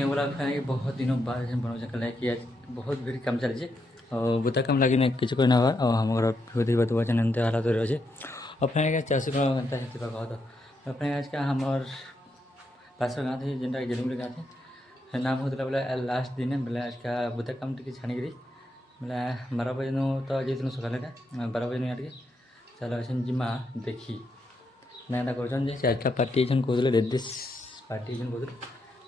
बोला खाने बहुत दिनों बाद बना चल है कि आज बहुत भीड़ काम चलছে बुता काम लगी किसी कोई ना और हम धीरे बात वचन एमती हालत रही है अपने चाषी कोता है कह अपने आज का हमार पास गाँव थे जेनटा जेलुमरी गाँव थे नाम होता बोले लास्ट दिन बोले आज का बुता काम टी छाणिकी बोले 12 बजे तो जाइए सकाल 12 बजे टे चलो जिमा देखी ना कर चार्टा पार्टी कहते रेडिस पार्टी कहते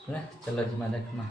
बोले चलो जिमा देखमा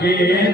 Yeah.